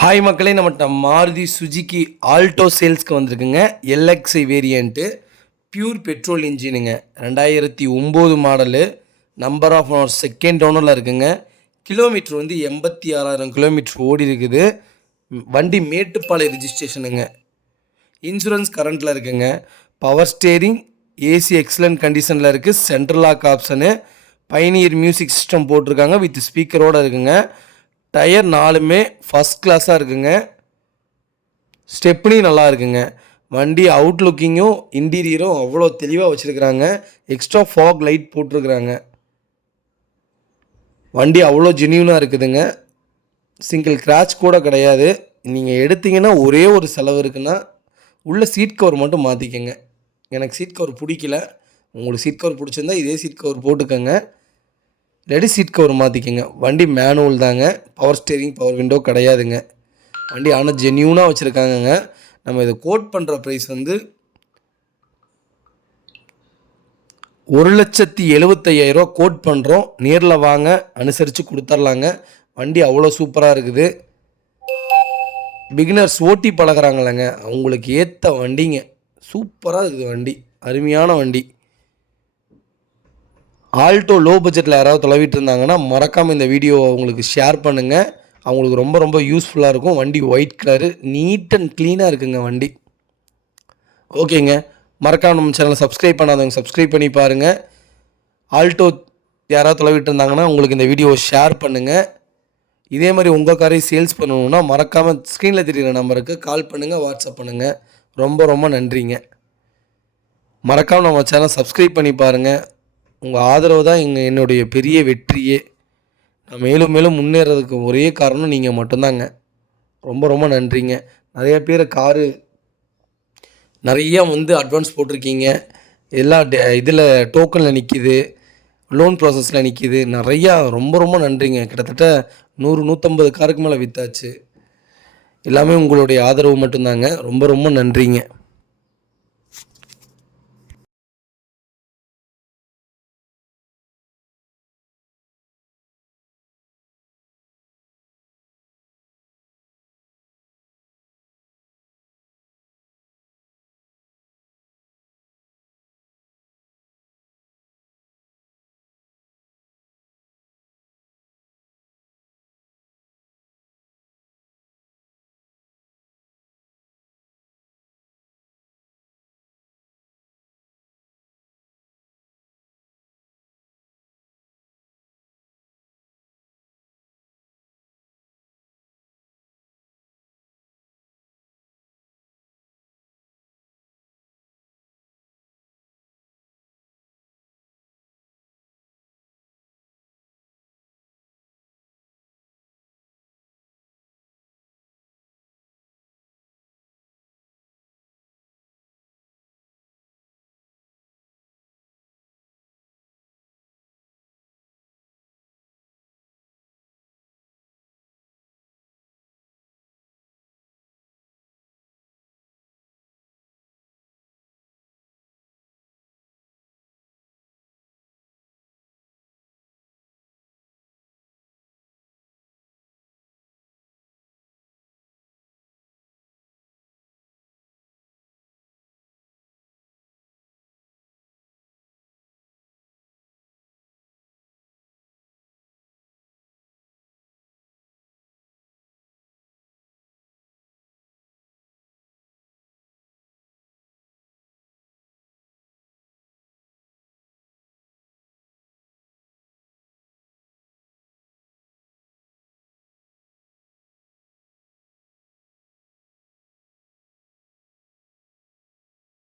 Hi மக்களே, நம்மகிட்ட Maruti சுஜுக்கி Alto சேல்ஸ்க்கு வந்திருக்குங்க. எல்எக்ஸ்ஐ வேரியண்ட்டு, பியூர் பெட்ரோல் இன்ஜினுங்க. 2009 model, number of owner second ஓனரில் இருக்குங்க. கிலோமீட்டர் வந்து 86,000 கிலோமீட்டர் ஓடி இருக்குது. வண்டி மேட்டுப்பாளையம் ரிஜிஸ்ட்ரேஷனுங்க. இன்சூரன்ஸ் கரண்ட்டில் இருக்குங்க. பவர் ஸ்டேரிங், ஏசி எக்ஸலண்ட் கண்டிஷனில் இருக்குது. Central lock option, Pioneer music system போட்டிருக்காங்க. வித் ஸ்பீக்கரோடு இருக்குங்க. டயர் 4மே ஃபஸ்ட் கிளாஸாக இருக்குங்க. ஸ்டெப்னி நல்லா இருக்குங்க. வண்டி அவுட்லுக்கிங்கும் இன்டீரியரும் அவ்வளோ தெளிவாக வச்சுருக்குறாங்க. எக்ஸ்ட்ரா ஃபாக் லைட் போட்டிருக்குறாங்க. வண்டி அவ்வளோ ஜென்யூனாக இருக்குதுங்க. சிங்கிள் கிராச் கூட கிடையாது. நீங்கள் எடுத்தீங்கன்னா ஒரே ஒரு செலவு இருக்குன்னா, உள்ள சீட் கவர் மட்டும் மாற்றிக்கங்க. எனக்கு சீட் கவர் பிடிக்கல. உங்களுக்கு சீட் கவர் பிடிச்சிருந்தா இதே சீட் கவர் போட்டுக்கோங்க. ரெடி சீட் கவர் மாற்றிக்கங்க. வண்டி மேனுவல் தாங்க. பவர் ஸ்டேரிங், பவர் விண்டோ கிடையாதுங்க. வண்டி ஆனால் ஜென்யூனாக வச்சுருக்காங்கங்க. நம்ம இதை கோட் பண்ணுற ப்ரைஸ் வந்து 1,75,000 கோட் பண்ணுறோம். நேரில் வாங்க, அனுசரித்து கொடுத்துர்லாங்க. வண்டி அவ்வளோ சூப்பராக இருக்குது. பிகினர்ஸ் ஓட்டி பழகிறாங்களேங்க, அவங்களுக்கு ஏற்ற வண்டிங்க. சூப்பராக இருக்குது வண்டி, அருமையான வண்டி. ஆல்டோ லோ பட்ஜெட்டில் யாராவது தொலைவிட்டு இருந்தாங்கன்னா மறக்காமல் இந்த வீடியோவை அவங்களுக்கு ஷேர் பண்ணுங்கள். அவங்களுக்கு ரொம்ப ரொம்ப யூஸ்ஃபுல்லாக இருக்கும். வண்டி ஒயிட் கலரு, நீட் அண்ட் க்ளீனாக இருக்குங்க வண்டி. ஓகேங்க, மறக்காமல் நம்ம சேனலை சப்ஸ்கிரைப் பண்ணாதவங்க சப்ஸ்கிரைப் பண்ணி பாருங்கள். ஆல்டோ யாராவது தொலைவிட்டு இருந்தாங்கன்னா உங்களுக்கு இந்த வீடியோவை ஷேர் பண்ணுங்கள். இதே மாதிரி உங்கள் காரையும் சேல்ஸ் பண்ணணுன்னா மறக்காமல் ஸ்க்ரீனில் தெரிகிற நம்பருக்கு கால் பண்ணுங்கள், வாட்ஸ்அப் பண்ணுங்கள். ரொம்ப ரொம்ப நன்றிங்க. மறக்காமல் நம்ம சேனலை சப்ஸ்கிரைப் பண்ணி பாருங்கள். உங்கள் ஆதரவு தான் என்னுடைய பெரிய வெற்றியே. நான் மேலும் மேலும் முன்னேறதுக்கு ஒரே காரணம் நீங்கள் மட்டும்தாங்க. ரொம்ப ரொம்ப நன்றிங்க. நிறைய பேர் காரு நிறையா வந்து அட்வான்ஸ் போட்டிருக்கீங்க. எல்லா இதில் டோக்கனில் நிற்கிது, லோன் ப்ராசஸில் நிற்கிது. நிறையா ரொம்ப ரொம்ப நன்றிங்க. கிட்டத்தட்ட 100-150 காருக்கு மேலே விற்றாச்சு. எல்லாமே உங்களுடைய ஆதரவு மட்டும்தாங்க. ரொம்ப ரொம்ப நன்றிங்க.